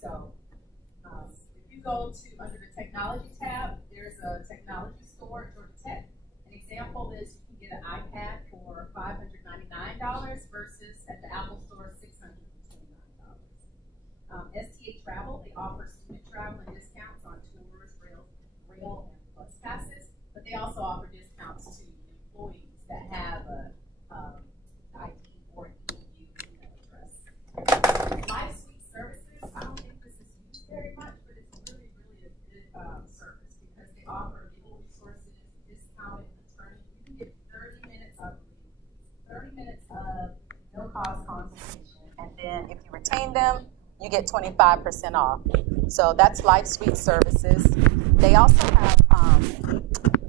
So if you go to under the technology tab, there's a technology store at Georgia Tech. An example is you can get an iPad for $599 versus at the Apple Store $629. STA Travel, they offer student travel and discounts on tours, rail and bus passes, but they also offer discounts to employees that have a ID or an EU email address. Life Suite Services, I don't think this is used very much, but it's really, really a good service because they offer legal resources, discounted attorney. You can get 30 minutes of no-cost consultation, and then if you retain them, you get 25% off. So that's Life Suite Services. They also have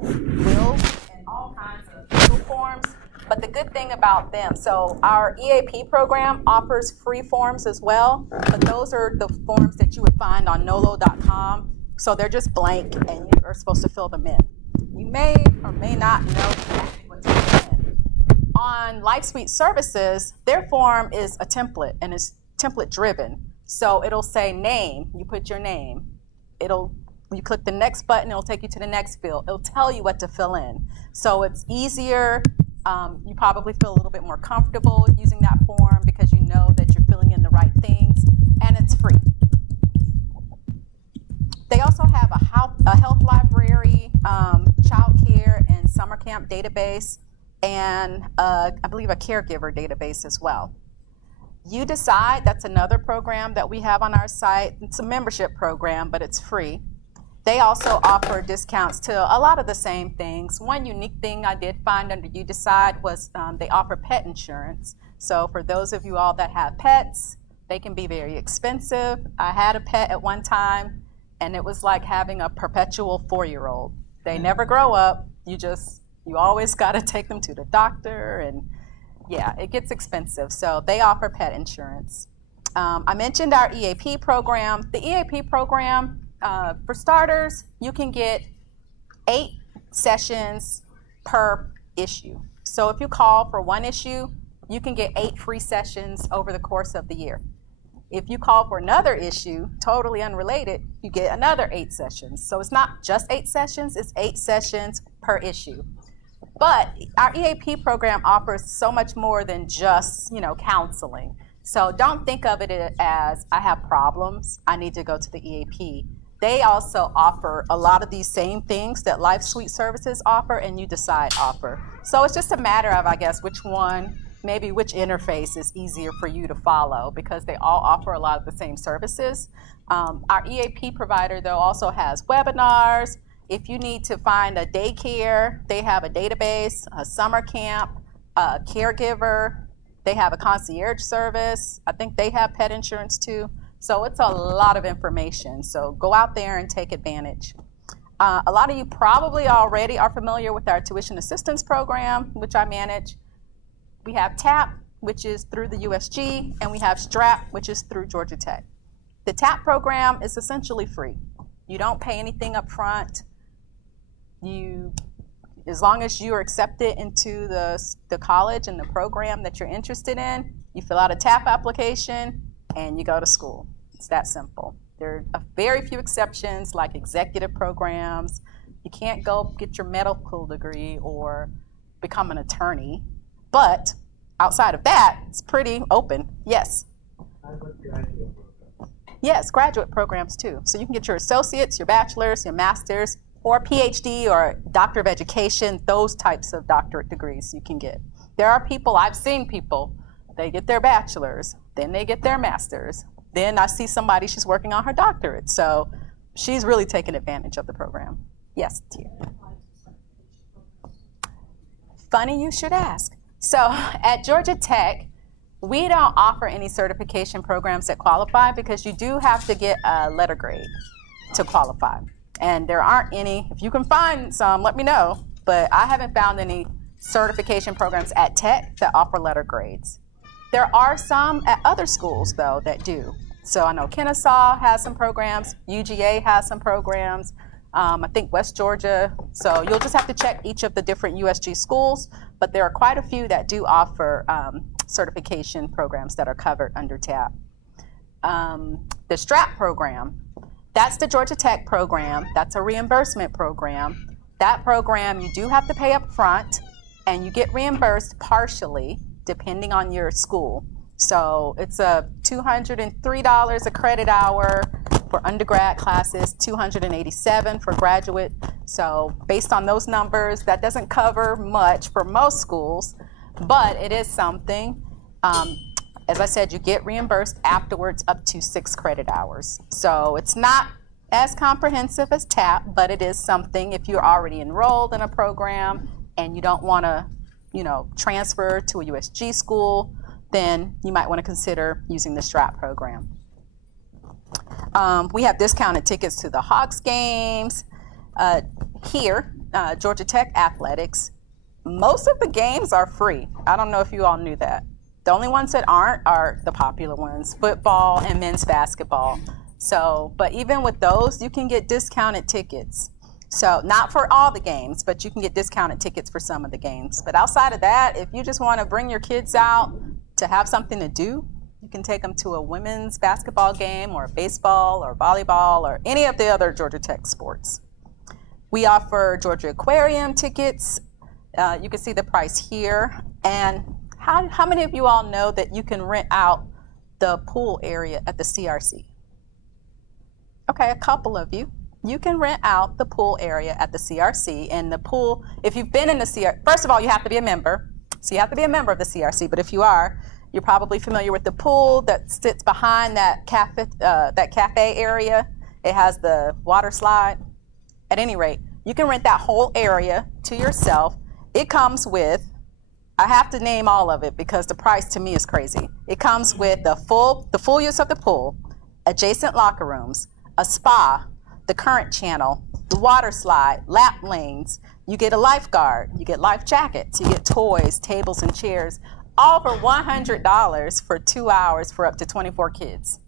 wills and all kinds of legal forms. But the good thing about them, so our EAP program offers free forms as well, but those are the forms that you would find on nolo.com. So they're just blank and you are supposed to fill them in. You may or may not know exactly what to fill in. On Life Suite Services, their form is a template and it's template driven. So it'll say name, you put your name. You click the next button, it'll take you to the next field. It'll tell you what to fill in. So it's easier. You probably feel a little bit more comfortable using that form because you know that you're filling in the right things, and it's free. They also have a health library, child care and summer camp database, and I believe a caregiver database as well. You Decide, that's another program that we have on our site. It's a membership program, but it's free. They also offer discounts to a lot of the same things. One unique thing I did find under You Decide was they offer pet insurance. So for those of you all that have pets, they can be very expensive. I had a pet at one time, and it was like having a perpetual 4-year-old. They never grow up. You always got to take them to the doctor, and yeah, it gets expensive. So they offer pet insurance. I mentioned our EAP program. The EAP program, for starters, you can get 8 sessions per issue. So if you call for one issue, you can get 8 free sessions over the course of the year. If you call for another issue, totally unrelated, you get another 8 sessions. So it's not just 8 sessions, it's 8 sessions per issue. But our EAP program offers so much more than just, counseling. So don't think of it as, I have problems, I need to go to the EAP. They also offer a lot of these same things that Life Suite Services offer and You Decide offer. So it's just a matter of, I guess, which interface is easier for you to follow, because they all offer a lot of the same services. Our EAP provider, though, also has webinars. If you need to find a daycare, they have a database, a summer camp, a caregiver. They have a concierge service. I think they have pet insurance too. So it's a lot of information. So go out there and take advantage. A lot of you probably already are familiar with our tuition assistance program, which I manage. We have TAP, which is through the USG, and we have STRAP, which is through Georgia Tech. The TAP program is essentially free. You don't pay anything up front. As long as you are accepted into the college and the program that you're interested in, you fill out a TAP application and you go to school. It's that simple. There are very few exceptions, like executive programs. You can't go get your medical degree or become an attorney. But outside of that, it's pretty open. Yes? Yes, graduate programs too. So you can get your associates, your bachelor's, your master's, or PhD or Doctor of Education, those types of doctorate degrees you can get. There are people, I've seen people, they get their bachelor's, then they get their master's. Then I see somebody, she's working on her doctorate. So she's really taking advantage of the program. Yes, Tia. Funny you should ask. So at Georgia Tech, we don't offer any certification programs that qualify because you do have to get a letter grade to qualify. And there aren't any. If you can find some, let me know. But I haven't found any certification programs at Tech that offer letter grades. There are some at other schools, though, that do. So I know Kennesaw has some programs. UGA has some programs. I think West Georgia. So you'll just have to check each of the different USG schools. But there are quite a few that do offer certification programs that are covered under TAP. the STRAP program. That's the Georgia Tech program. That's a reimbursement program. That program, you do have to pay up front, and you get reimbursed partially depending on your school. So it's a $203 a credit hour for undergrad classes, $287 for graduate. So based on those numbers, that doesn't cover much for most schools, but it is something. As I said, you get reimbursed afterwards up to 6 credit hours. So it's not as comprehensive as TAP, but it is something if you're already enrolled in a program and you don't want to, transfer to a USG school, then you might want to consider using the STRAP program. We have discounted tickets to the Hawks games. Here, Georgia Tech Athletics, most of the games are free. I don't know if you all knew that. The only ones that aren't are the popular ones, football and men's basketball. So, but even with those, you can get discounted tickets. So not for all the games, but you can get discounted tickets for some of the games. But outside of that, if you just want to bring your kids out to have something to do, you can take them to a women's basketball game or baseball or volleyball or any of the other Georgia Tech sports. We offer Georgia Aquarium tickets. You can see the price here. And how many of you all know that you can rent out the pool area at the CRC? Okay, a couple of you. You can rent out the pool area at the CRC, and the pool, if you've been in the CRC, first of all, you have to be a member. So you have to be a member of the CRC, but if you are, you're probably familiar with the pool that sits behind that cafe area. It has the water slide. At any rate, you can rent that whole area to yourself. It comes with, I have to name all of it because the price to me is crazy. It comes with the full use of the pool, adjacent locker rooms, a spa, the current channel, the water slide, lap lanes. You get a lifeguard, you get life jackets, you get toys, tables, and chairs, all for $100 for 2 hours for up to 24 kids.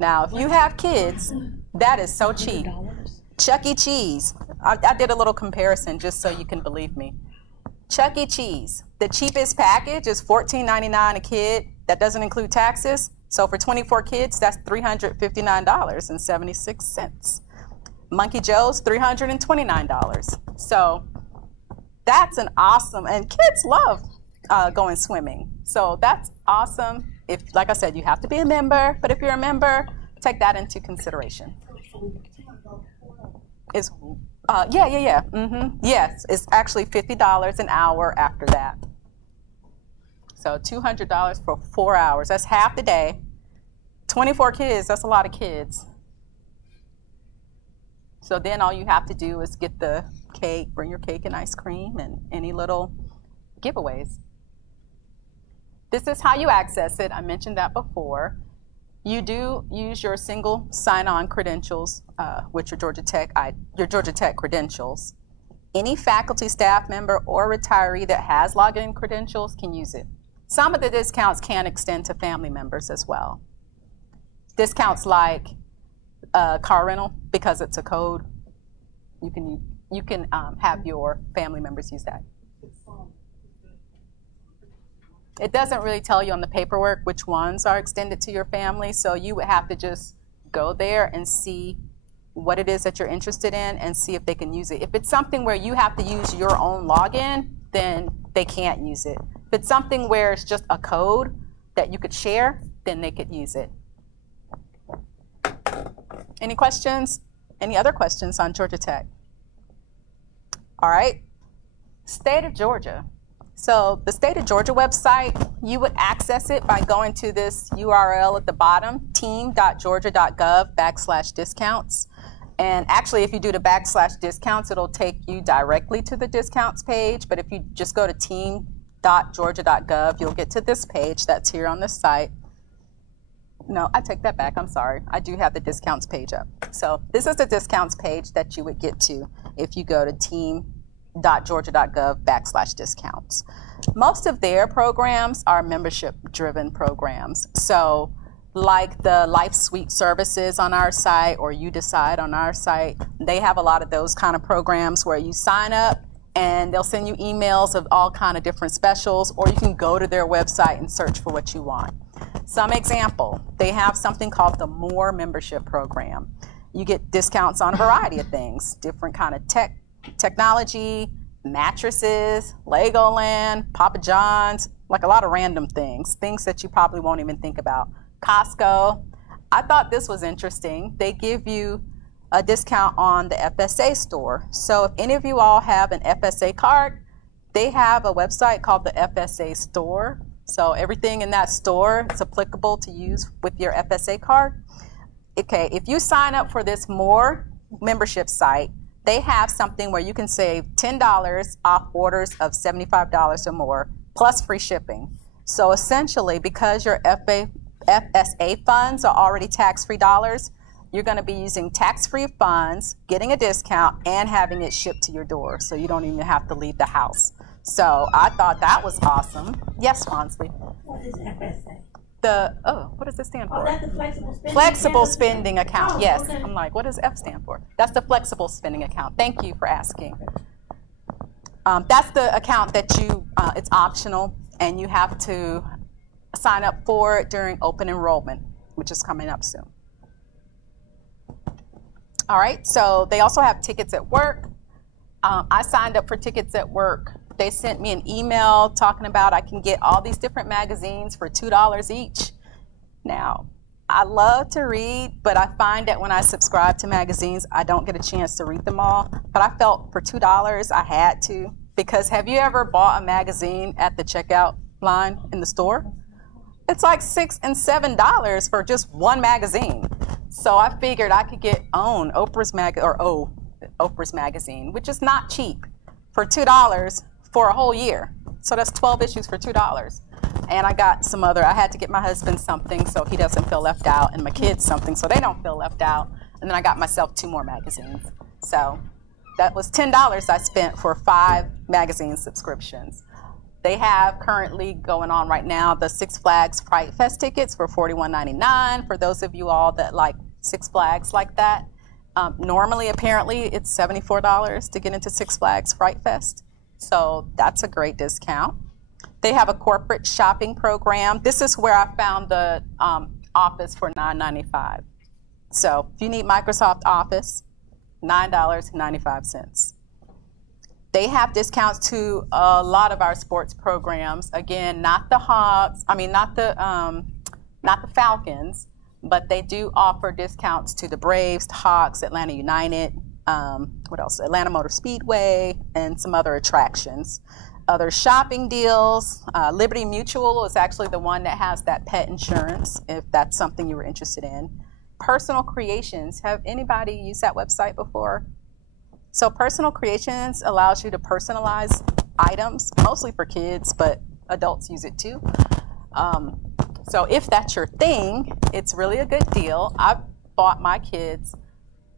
Now, if you have kids, that is so cheap. Chuck E. Cheese. I did a little comparison just so you can believe me. Chuck E. Cheese, the cheapest package is $14.99 a kid. That doesn't include taxes. So for 24 kids, that's $359.76. Monkey Joe's, $329. So that's an awesome, and kids love going swimming. So that's awesome. If, like I said, you have to be a member, but if you're a member, take that into consideration. It's, yeah. Yes, it's actually $50 an hour after that. So $200 for 4 hours. That's half the day. 24 kids, that's a lot of kids. So then all you have to do is get the cake, bring your cake and ice cream, and any little giveaways. This is how you access it. I mentioned that before. You do use your single sign-on credentials, which are your Georgia Tech credentials. Any faculty, staff member, or retiree that has login credentials can use it. Some of the discounts can extend to family members as well. Discounts like car rental, because it's a code, you can have your family members use that. It doesn't really tell you on the paperwork which ones are extended to your family, so you would have to just go there and see what it is that you're interested in and see if they can use it. If it's something where you have to use your own login, then they can't use it. If it's something where it's just a code that you could share, then they could use it. Any questions? Any other questions on Georgia Tech? All right, State of Georgia. So the State of Georgia website, you would access it by going to this URL at the bottom, team.georgia.gov/discounts. And actually, if you do the /discounts, it'll take you directly to the discounts page. But if you just go to team.georgia.gov, you'll get to this page that's here on the site. No, I take that back. I'm sorry. I do have the discounts page up. So this is the discounts page that you would get to if you go to team.georgia.gov/discounts. Most of their programs are membership-driven programs. So like the Life Suite services on our site or You Decide on our site, they have a lot of those kind of programs where you sign up and they'll send you emails of all kind of different specials, or you can go to their website and search for what you want. Some example, they have something called the More membership program. You get discounts on a variety of things, different kind of technology, mattresses, Legoland, Papa John's, like a lot of random things that you probably won't even think about. Costco. I thought this was interesting. They give you a discount on the FSA store. So if any of you all have an FSA card, they have a website called the FSA store. So everything in that store is applicable to use with your FSA card. Okay, if you sign up for this More membership site, they have something where you can save $10 off orders of $75 or more, plus free shipping. So essentially, because your FSA funds are already tax-free dollars, you're going to be using tax-free funds, getting a discount, and having it shipped to your door, so you don't even have to leave the house. So I thought that was awesome. Yes, Fonsley? What is FSA? What does it stand for? Oh, that's the flexible spending Flexible account? spending account, Oh, yes. okay. I'm like, what does F stand for? That's the flexible spending account. Thank you for asking. That's the account that it's optional, and you have to sign up for it during open enrollment, which is coming up soon. All right, so they also have tickets at work. I signed up for tickets at work. They sent me an email talking about I can get all these different magazines for $2 each. Now, I love to read, but I find that when I subscribe to magazines, I don't get a chance to read them all. But I felt for $2 I had to, because have you ever bought a magazine at the checkout line in the store? It's like $6 and $7 for just one magazine. So I figured I could get Oprah's magazine, which is not cheap, for $2 for a whole year. So that's 12 issues for $2. And I got some other, I had to get my husband something so he doesn't feel left out, and my kids something so they don't feel left out. And then I got myself 2 more magazines. So that was $10 I spent for 5 magazine subscriptions. They have currently going on right now the Six Flags Fright Fest tickets for $41.99 for those of you all that like Six Flags like that. Normally, apparently, it's $74 to get into Six Flags Fright Fest. So that's a great discount. They have a corporate shopping program. This is where I found the Office for $9.95. So if you need Microsoft Office, $9.95. They have discounts to a lot of our sports programs. Again, not the Hogs, not the Falcons, but they do offer discounts to the Braves, the Hawks, Atlanta United, what else? Atlanta Motor Speedway, and some other attractions. Other shopping deals. Liberty Mutual is actually the one that has that pet insurance, if that's something you were interested in. Personal Creations. Have anybody used that website before? So Personal Creations allows you to personalize items, mostly for kids, but adults use it too. So if that's your thing, it's really a good deal. I bought my kids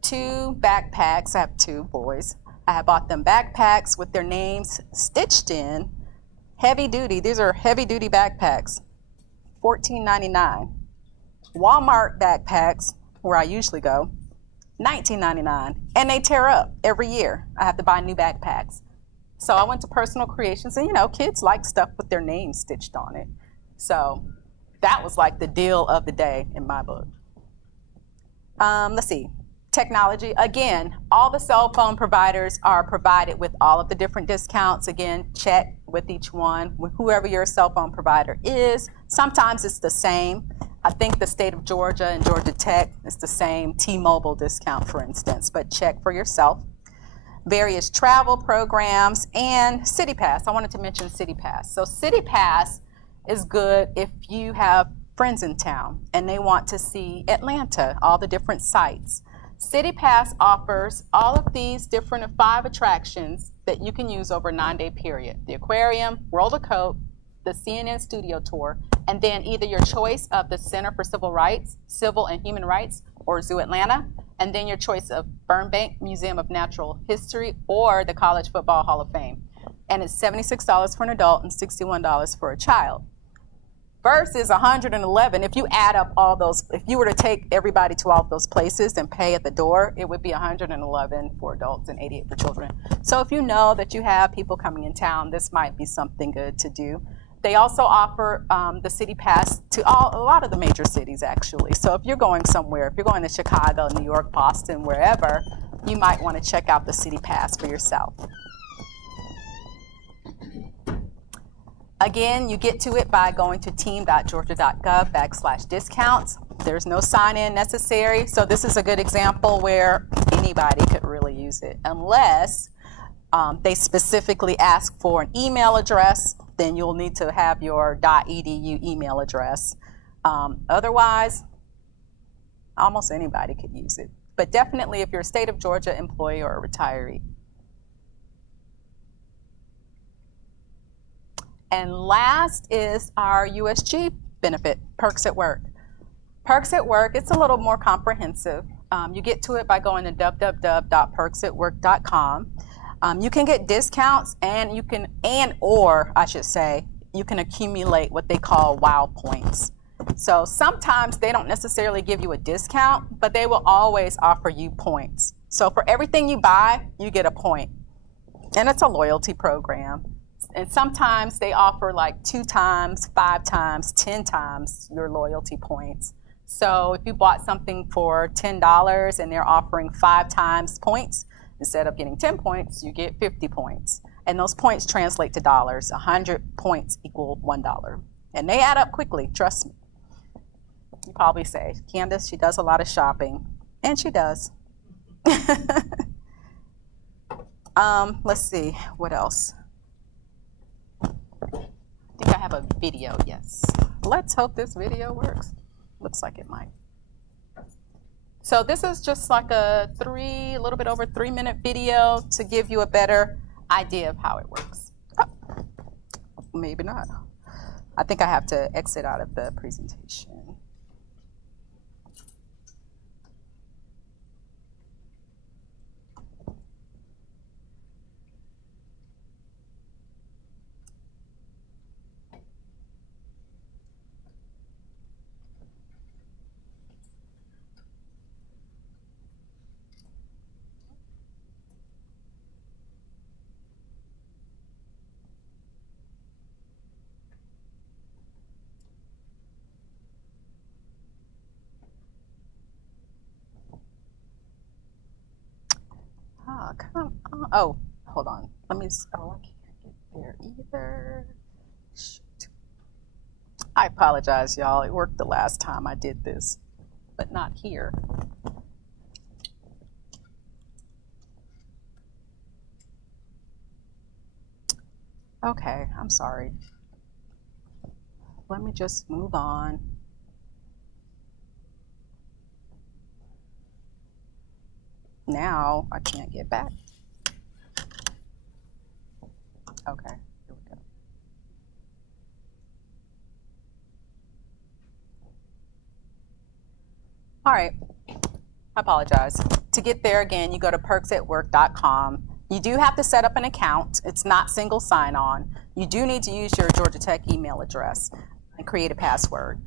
2 backpacks. I have 2 boys. I have bought them backpacks with their names stitched in, heavy duty. These are heavy duty backpacks, $14.99. Walmart backpacks, where I usually go, $19.99, and they tear up every year. I have to buy new backpacks. So I went to Personal Creations, and kids like stuff with their names stitched on it. So that was like the deal of the day in my book. Let's see. Technology. Again, all the cell phone providers are provided with all of the different discounts. Again, check with each one, with whoever your cell phone provider is. Sometimes it's the same. I think the state of Georgia and Georgia Tech is the same T-Mobile discount, for instance, but check for yourself. Various travel programs and City Pass. I wanted to mention City Pass. So City Pass is good if you have friends in town and they want to see Atlanta, all the different sites. City Pass offers all of these different 5 attractions that you can use over a 9-day period. The aquarium, World of Coke, the CNN studio tour, and then either your choice of the Center for Civil Rights, Civil and Human Rights, or Zoo Atlanta, and then your choice of Burbank Museum of Natural History or the College Football Hall of Fame. And it's $76 for an adult and $61 for a child. Versus $111, if you add up all those, if you were to take everybody to all of those places and pay at the door, it would be $111 for adults and $88 for children. So if you know that you have people coming in town, this might be something good to do. they also offer the city pass to a lot of the major cities, actually. So if you're going somewhere, if you're going to Chicago, New York, Boston, wherever, you might want to check out the city pass for yourself. Again, you get to it by going to team.georgia.gov/discounts. There's no sign-in necessary, so this is a good example where anybody could really use it, unless they specifically ask for an email address. Then you'll need to have your .edu email address. Otherwise, almost anybody could use it, but definitely if you're a state of Georgia employee or a retiree. And last is our USG benefit, Perks at Work. Perks at Work, it's a little more comprehensive. You get to it by going to www.perksatwork.com. You can get discounts, and you can, you can accumulate what they call WOW points. So sometimes they don't necessarily give you a discount, but they will always offer you points. So for everything you buy, you get a point. And it's a loyalty program. And sometimes they offer like 2 times, 5 times, 10 times your loyalty points. So if you bought something for $10 and they're offering 5 times points, instead of getting 10 points, you get 50 points. And those points translate to dollars. 100 points equal $1. And they add up quickly, trust me. You probably say, Candice, she does a lot of shopping. And she does. Let's see, what else? I think I have a video, yes. Let's hope this video works. Looks like it might. So this is just like a little bit over 3-minute video to give you a better idea of how it works. Oh, maybe not. I think I have to exit out of the presentation. Oh, come on. Oh, hold on. I can't get there either. Shoot. I apologize, y'all. It worked the last time I did this, but not here. Okay, I'm sorry. Let me just move on. Now I can't get back. Okay, here we go. All right, I apologize. To get there again, you go to perksatwork.com. You do have to set up an account. It's not single sign-on. You do need to use your Georgia Tech email address and create a password.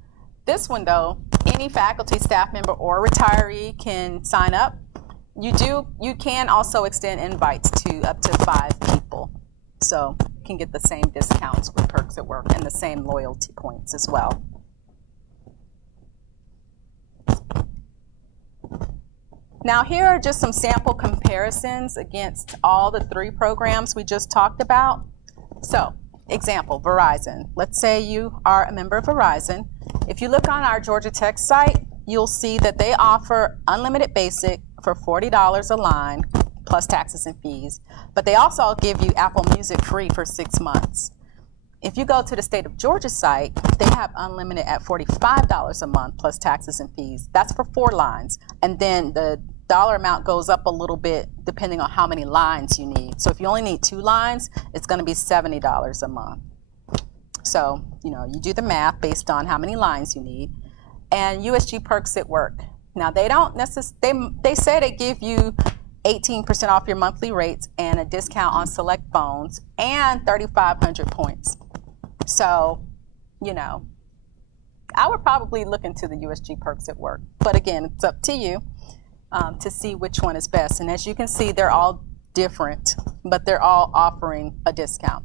This one though, any faculty, staff member, or retiree can sign up. You can also extend invites to up to 5 people. So you can get the same discounts with Perks at Work and the same loyalty points as well. Now here are just some sample comparisons against all the 3 programs we just talked about. So, example, Verizon. Let's say you are a member of Verizon. If you look on our Georgia Tech site, you'll see that they offer unlimited basic for $40 a line, plus taxes and fees. But they also give you Apple Music free for 6 months. If you go to the State of Georgia site, they have unlimited at $45 a month, plus taxes and fees. That's for 4 lines. And then the dollar amount goes up a little bit depending on how many lines you need. So if you only need 2 lines, it's going to be $70 a month. So, you do the math based on how many lines you need. And USG Perks at Work. Now, they don't necessarily, they say they give you 18% off your monthly rates and a discount on select phones and 3,500 points. So, I would probably look into the USG Perks at Work. But again, it's up to you to see which one is best. And as you can see, they're all different, but they're all offering a discount.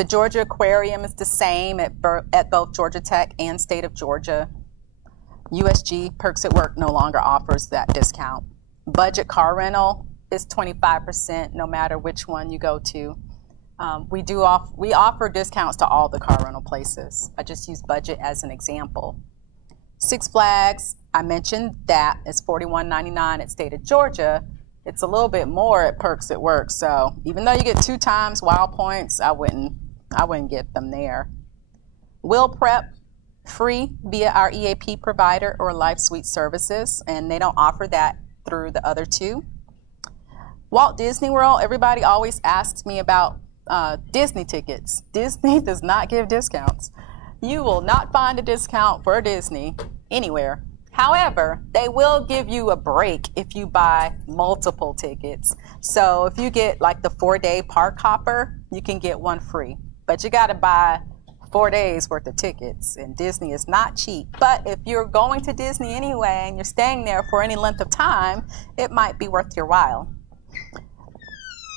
The Georgia Aquarium is the same at both Georgia Tech and State of Georgia. USG, Perks at Work, no longer offers that discount. Budget car rental is 25% no matter which one you go to. We offer discounts to all the car rental places. I just use Budget as an example. Six Flags, I mentioned that is $41.99 at State of Georgia. It's a little bit more at Perks at Work. So even though you get 2 times Wild Points, I wouldn't get them there. Will Prep, free via our EAP provider or Life Suite Services, and they don't offer that through the other 2. Walt Disney World, everybody always asks me about Disney tickets. Disney does not give discounts. You will not find a discount for Disney anywhere. However, they will give you a break if you buy multiple tickets. So if you get like the 4-day park hopper, you can get one free. But you got to buy 4 days worth of tickets, and Disney is not cheap. But if you're going to Disney anyway and you're staying there for any length of time, it might be worth your while.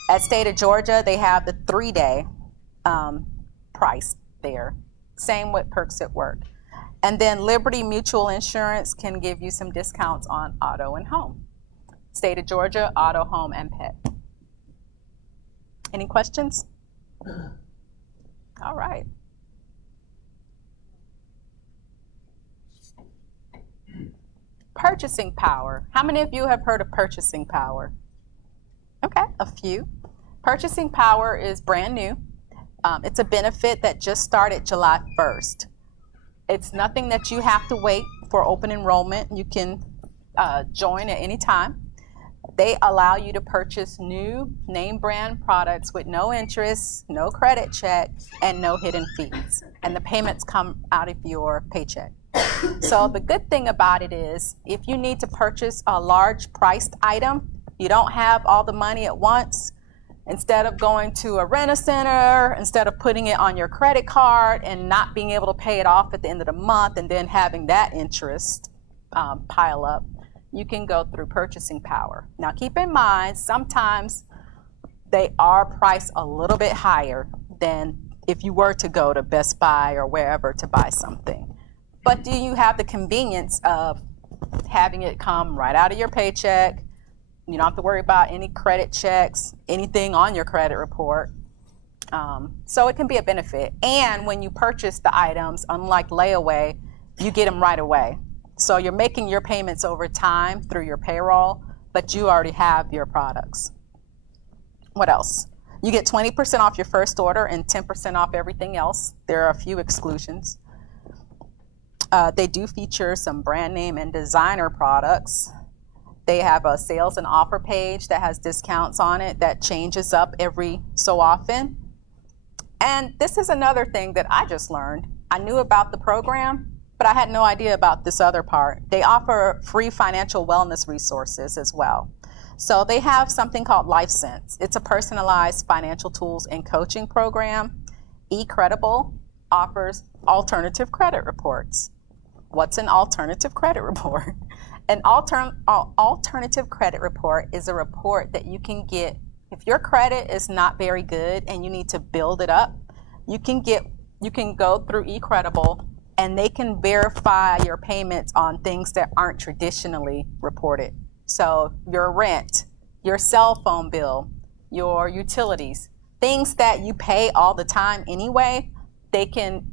At State of Georgia, they have the 3-day price there. Same with Perks at Work. And then Liberty Mutual Insurance can give you some discounts on auto and home. State of Georgia, auto, home, and pet. Any questions? All right. Purchasing power. How many of you have heard of purchasing power? Okay, a few. Purchasing power is brand new. It's a benefit that just started July 1st. It's nothing that you have to wait for open enrollment. You can join at any time. They allow you to purchase new name brand products with no interest, no credit check, and no hidden fees. And the payments come out of your paycheck. So the good thing about it is if you need to purchase a large priced item, you don't have all the money at once, instead of going to a rent-a-center, instead of putting it on your credit card and not being able to pay it off at the end of the month and then having that interest pile up, you can go through purchasing power. Now keep in mind, sometimes they are priced a little bit higher than if you were to go to Best Buy or wherever to buy something. But do you have the convenience of having it come right out of your paycheck? You don't have to worry about any credit checks, anything on your credit report. So it can be a benefit. And when you purchase the items, unlike layaway, you get them right away. So you're making your payments over time through your payroll, but you already have your products. What else? You get 20% off your first order and 10% off everything else. There are a few exclusions. They do feature some brand name and designer products. They have a sales and offer page that has discounts on it that changes up every so often. And this is another thing that I just learned. I knew about the program, but I had no idea about this other part. They offer free financial wellness resources as well. So they have something called LifeSense. It's a personalized financial tools and coaching program. eCredible offers alternative credit reports. What's an alternative credit report? An alternative credit report is a report that you can get if your credit is not very good and you need to build it up. You can go through eCredible and they can verify your payments on things that aren't traditionally reported. So your rent, your cell phone bill, your utilities, things that you pay all the time anyway, they can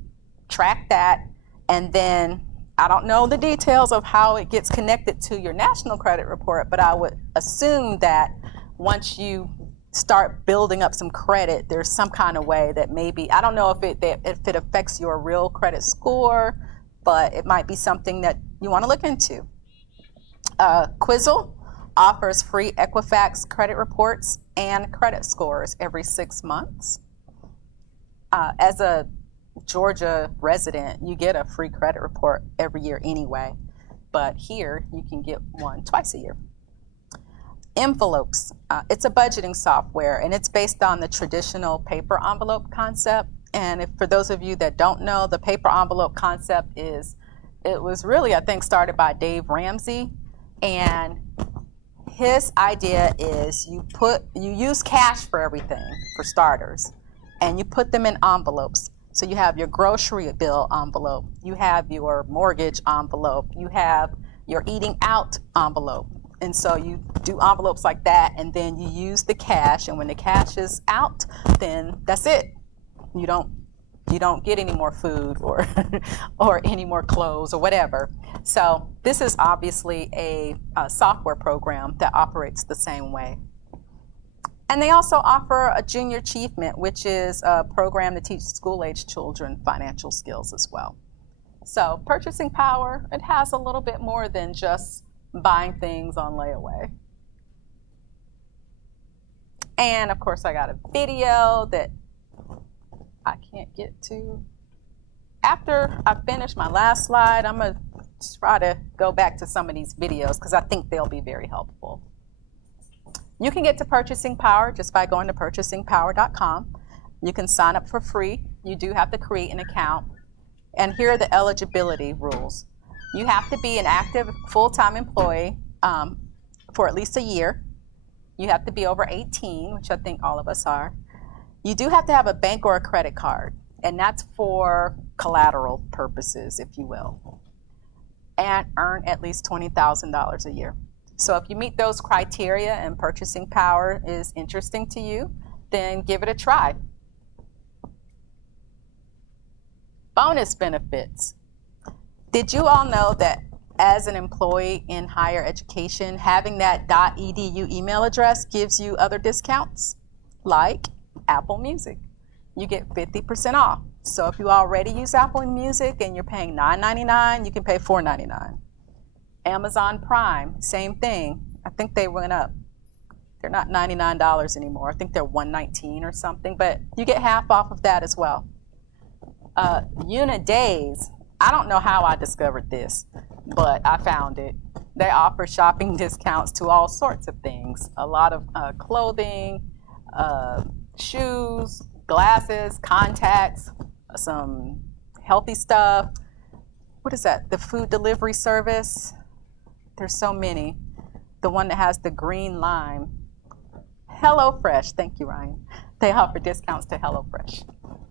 track that. And then I don't know the details of how it gets connected to your national credit report, but I would assume that once you start building up some credit, there's some kind of way that maybe, I don't know if it affects your real credit score, but it might be something that you want to look into. Quizzle offers free Equifax credit reports and credit scores every 6 months. As a Georgia resident, you get a free credit report every year anyway, but here you can get one twice a year. Envelopes, it's a budgeting software and it's based on the traditional paper envelope concept. And for those of you that don't know, the paper envelope concept it was really, I think, started by Dave Ramsey, and his idea is you use cash for everything, for starters. and you put them in envelopes. So you have your grocery bill envelope, you have your mortgage envelope, you have your eating out envelope. And so you do envelopes like that, and then you use the cash, and when the cash is out, then that's it. You don't get any more food or or any more clothes or whatever. So this is obviously a software program that operates the same way. And they also offer a Junior Achievement, which is a program to teach school-age children financial skills as well. So Purchasing Power, it has a little bit more than just buying things on layaway. And of course, I got a video that I can't get to. After I finish my last slide, I'm going to try to go back to some of these videos because I think they'll be very helpful. You can get to Purchasing Power just by going to purchasingpower.com. You can sign up for free. You do have to create an account. And here are the eligibility rules. You have to be an active full-time employee for at least a year. You have to be over 18, which I think all of us are. You do have to have a bank or a credit card, and that's for collateral purposes, if you will, and earn at least $20,000 a year. So if you meet those criteria and Purchasing Power is interesting to you, then give it a try. Bonus benefits. Did you all know that as an employee in higher education, having that .edu email address gives you other discounts, like Apple Music? You get 50% off. So if you already use Apple Music and you're paying $9.99, you can pay $4.99. Amazon Prime, same thing. I think they went up. They're not $99 anymore. I think they're $119 or something, but you get half off of that as well. Unidays, I don't know how I discovered this, but I found it. They offer shopping discounts to all sorts of things. A lot of clothing, shoes, glasses, contacts, some healthy stuff. What is that? The food delivery service? There's so many. The one that has the green lime. HelloFresh. Thank you, Ryan. They offer discounts to HelloFresh.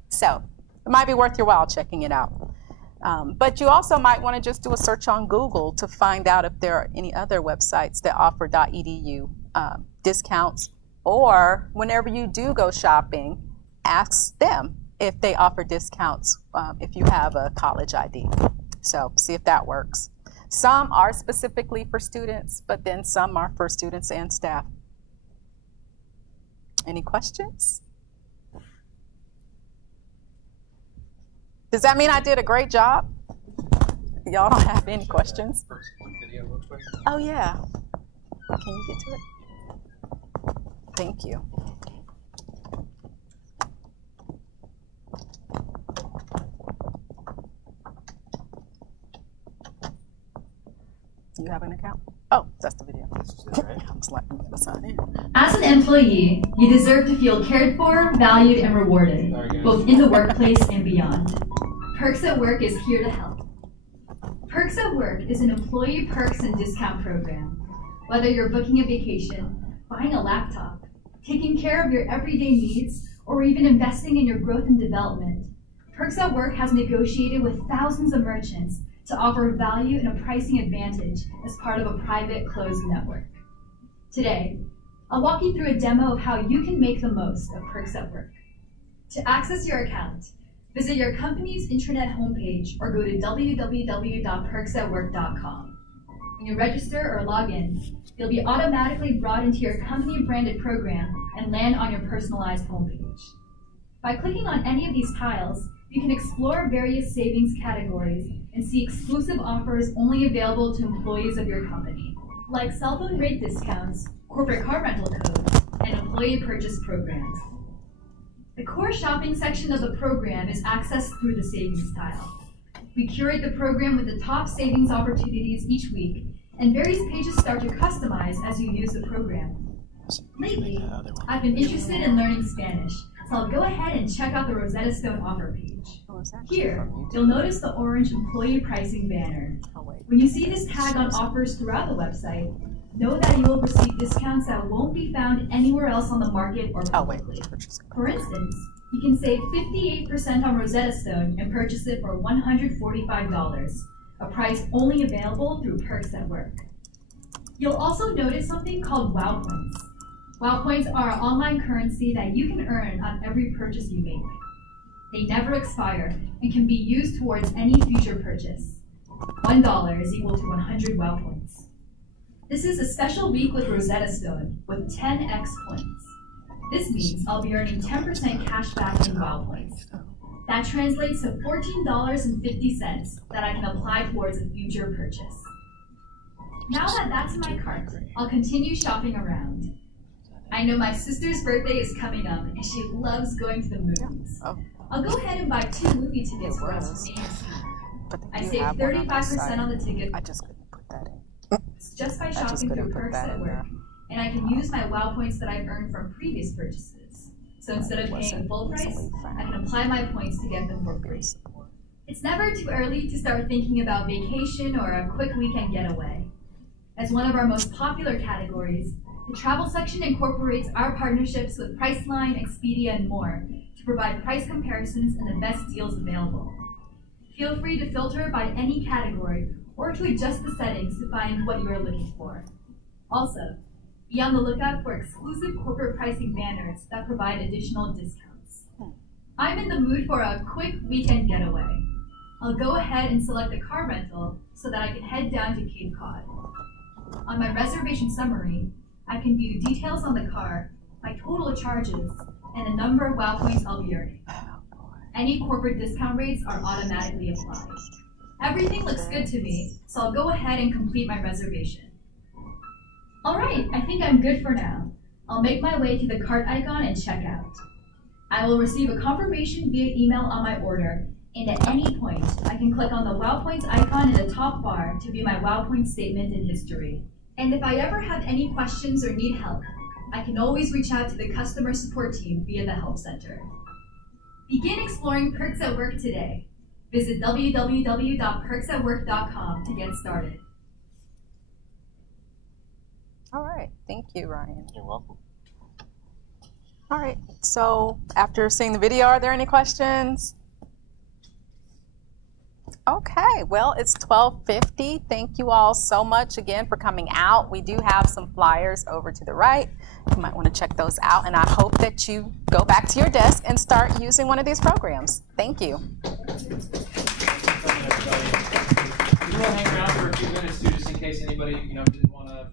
So it might be worth your while checking it out. But you also might want to just do a search on Google to find out if there are any other websites that offer .edu discounts, or whenever you do go shopping, ask them if they offer discounts if you have a college ID. So see if that works. Some are specifically for students, but then some are for students and staff. Any questions? Does that mean I did a great job? Y'all don't have any questions? Oh, yeah. Can you get to it? Thank you. You have an account? Oh, that's the video. I was like, what's on here? As an employee, you deserve to feel cared for, valued, and rewarded, both in the workplace and beyond. Perks at Work is here to help. Perks at Work is an employee perks and discount program. Whether you're booking a vacation, buying a laptop, taking care of your everyday needs, or even investing in your growth and development, Perks at Work has negotiated with thousands of merchants to offer value and a pricing advantage as part of a private closed network. Today, I'll walk you through a demo of how you can make the most of Perks at Work. To access your account, visit your company's intranet homepage or go to www.perksatwork.com. When you register or log in, you'll be automatically brought into your company-branded program and land on your personalized homepage. By clicking on any of these tiles, you can explore various savings categories and see exclusive offers only available to employees of your company, like cell phone rate discounts, corporate car rental codes, and employee purchase programs. The core shopping section of the program is accessed through the savings tile. We curate the program with the top savings opportunities each week, and various pages start to customize as you use the program. Lately, I've been interested in learning Spanish, so I'll go ahead and check out the Rosetta Stone offer page. Here, you'll notice the orange employee pricing banner. When you see this tag on offers throughout the website, Know that you will receive discounts that won't be found anywhere else on the market or publicly. For instance, you can save 58% on Rosetta Stone and purchase it for $145, a price only available through Perks at Work. You'll also notice something called WOW Points. WOW Points are an online currency that you can earn on every purchase you make. They never expire and can be used towards any future purchase. $1 is equal to 100 WOW Points. This is a special week with Rosetta Stone with 10x points. This means I'll be earning 10% cash back in WOW Points. That translates to $14.50 that I can apply towards a future purchase. Now that that's in my cart, I'll continue shopping around. I know my sister's birthday is coming up and she loves going to the movies. I'll go ahead and buy 2 movie tickets for us from AMC. I save 35% on the ticket. I just couldn't put that in. Just by shopping through Perks at Work, and I can use my WOW points that I've earned from previous purchases. So instead of paying full price, I can apply my points to get them for free. It's never too early to start thinking about vacation or a quick weekend getaway. As one of our most popular categories, the travel section incorporates our partnerships with Priceline, Expedia, and more to provide price comparisons and the best deals available. Feel free to filter by any category or to adjust the settings to find what you are looking for. Also, be on the lookout for exclusive corporate pricing banners that provide additional discounts. I'm in the mood for a quick weekend getaway. I'll go ahead and select a car rental so that I can head down to Cape Cod. On my reservation summary, I can view details on the car, my total charges, and the number of WOW points I'll be earning. Any corporate discount rates are automatically applied. Everything looks good to me, so I'll go ahead and complete my reservation. Alright, I think I'm good for now. I'll make my way to the cart icon and check out. I will receive a confirmation via email on my order, and at any point, I can click on the WOW Points icon in the top bar to view my WOW Points statement and history. And if I ever have any questions or need help, I can always reach out to the customer support team via the Help Center. Begin exploring Perks at Work today. Visit www.perksatwork.com to get started. All right, thank you, Ryan. You're welcome. All right, so after seeing the video, are there any questions? Okay, well, it's 12:50. Thank you all so much again for coming out. We do have some flyers over to the right. You might want to check those out, and I hope that you go back to your desk and start using one of these programs. Thank you. We will hang around for a few minutes too, just in case anybody didn't want to